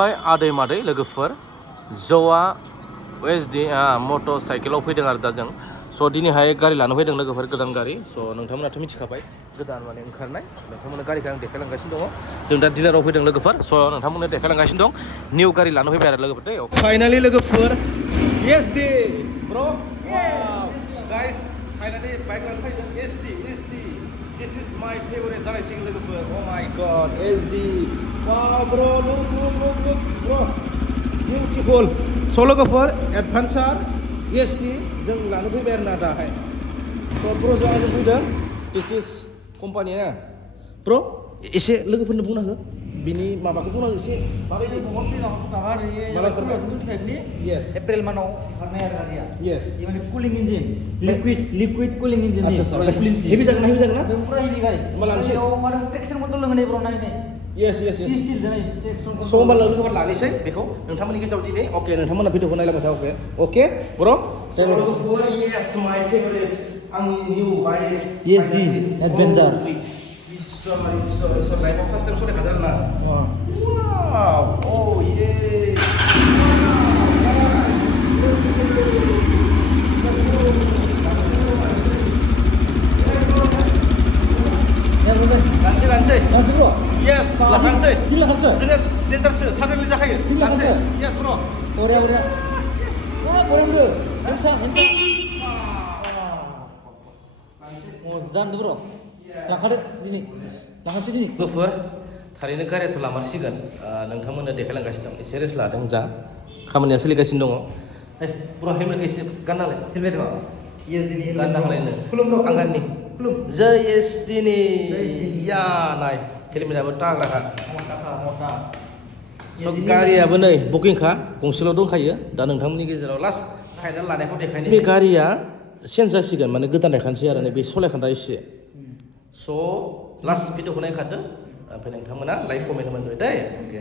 आदै मादै लोगोफोर ज'आ OSD मटर साइकेलाव फैदों आरो दा जों स' दिनैहाय गारि लानो फैदों लोगोफोर गोदान गारि स' नोंथांमोनाथ' मिथिखाबाय गोदान माने ओंखारनाय नोंथांमोना गारिखौ आं देखायलांगासिनो दङ जों दा डिलाराव फैदों लोगोफोर स' नोंथांमोननो देखायलांगासिनो दं निउ गारि लानो फैबाय आरो लोगोफोर दै फाइनालि लोगोफोर SD ब्र' गाइस फाइनालि बाइक लानो फैदों SD This is my favorite जानायसिं लोगोफोर Oh my god SD wow bro look bro beautiful स' लोगोफोर एडभान्सार SD जों लानो फैबाय आरो ना दाहाय स' ब्र' जों आंजों फैदों This is कम्पानिया ब्र' एसे लोगोफोरनो बुंना हो बिनि माबाखौ बुंना हो एसे माबायदि yes April मानाव ओंखारनाय आरो गारिया yes ये माने कुलिं इंजिन लिक्विड कुलिं इंजिन अच्छा हेभि जागोन ना पुरा हेभि गाइस मालानोसै माने ट्रेक्शन मत लोंनाय ब्र नायनाय yes इसिल जानाय ट्रेक्शन स' होमबा लोगोफोर लानोसै बेखौ नोंथांमोननि गेजेराव दिनै अके नोंथांमोना भिडिअखौ नायलांबाय था अके ब्र' लोगोफोर yes my favorite आंनि निउ बाइक ESD एडभेन्चार इसोर लाइफआव फार्स्ट टाइम सलायखादों आरोना वाव oh yeah लानोसै ब्र yes लानोसै दिलाखानसै जोङो टेन्डारसो सादेरलि जाखायो लानोसै yes bro बरिया bro हेनसाम मोजां bro लाखादो दिनै लाखानसै दिनै लोगोफोर थारैनो गारियाथ' लामारसिगोन नोंथांमोननो देखायलांगासिनो दं एसे रेस्ट लादों जा खामानिया सोलिगासिनो दङ ब्र' हेलमेटखौ एसे गाननालाय हेलमेटखौ ESD नि गानना होलायनो खुलुम ब्र आं गाननि खुलुम जय SD नि या नाय हेलमेटाबो टाग्राखा मथा सब गारियाबो नै बुकिंखा गंसेल' दंखायो दा नोंथांमोननि गेजेराव लास्ट फाइनाल लानायखौ देखायनो बे गारिया चेन्ज जासिगोन माने गोदान देखानसै आरो बे सलायखान्दा एसे स' लास्ट भिडिअखौ नायखादो ओमफ्राय नोंथांमोना लाइक कमेन्ट होबानो जाबाय दै अके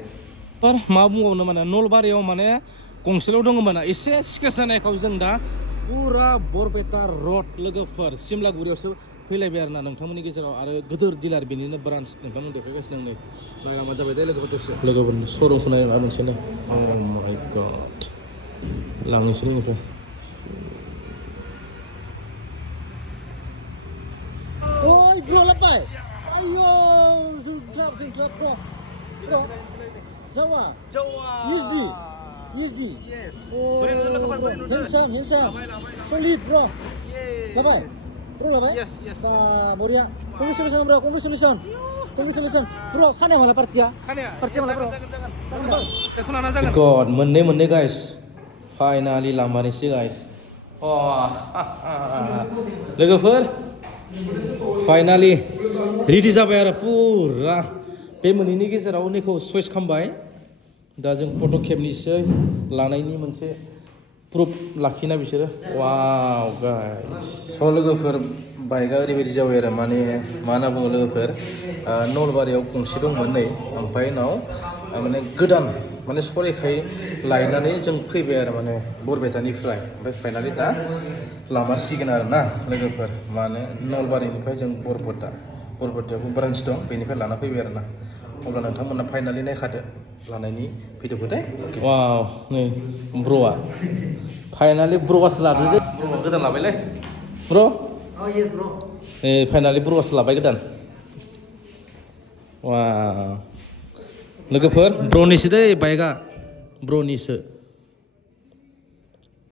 पर मा बुंबावनो माने नलबारियाव माने गंसेल' दङमोन एसे स्क्रेच जानायखौ जों दा पुरा बरपेटा रड लोगोफोर सिमलागुरियावसो फैलायबाय आरो ना नोंथांमोननि गेजेराव आरो गोदोर डिलार बेनिनो ब्रान्स नोंथांमोन देखायगासिनो नै नायलांबानो जाबाय दे लोगोफोर दसे लोगोफोरनि श'रुमखौ नायना मोनसे ना oh my god लांनोसै नोंनिफ्राय Oi, bro, lepai. Ayo, zengklap bro. Jawa. ESD. yes Oh, handsome. Solid, bro. Lepai. Bro, lepai. yes Boria. Congratulations, bro. Congratulations. Bro, khane malah partia. Partia malah, bro. God, मोननै guys finally लांमारनोसै guys लोगोफोर finally ready जाबाय आरो पुरा बे मोननैनि गेजेराव नैखौ choice खालामबाय दा जों फट' खेबनोसै लानायनि मोनसे प्रुफ लाखिना बिसोरो वाव गाइस स' लोगोफोर बाइकआ ओरैबायदि जाबाय आरो माने मा होनना बुङो लोगोफोर नलबारियाव गंसे दंमोन नै ओमफ्राय उनाव माने गोदान माने सरायखाय लायनानै जों फैबाय आरो माने बरपेटानिफ्राय ओमफ्राय फाइनालि दा लामारसिगोन आरो ना लोगोफोर माने नलबारिनिफ्राय जों बरपेटायावबो ब्रान्स दं बेनिफ्राय लाना फैबाय आरो ना अब्ला नोंथांमोना फाइनालि नायखादो लानायनि भिडिअखौ दे वाव नै ब्र'आ फाइनालि ब्र'आसो लादो दे ब्र'आ गोदान लाबायलै ब्र' Oh, yes, bro. फाइनालि ब्र'आसो लाबाय गोदान वाव लोगोफोर ब्र'निसो दै बाइकआ ब्र'निसो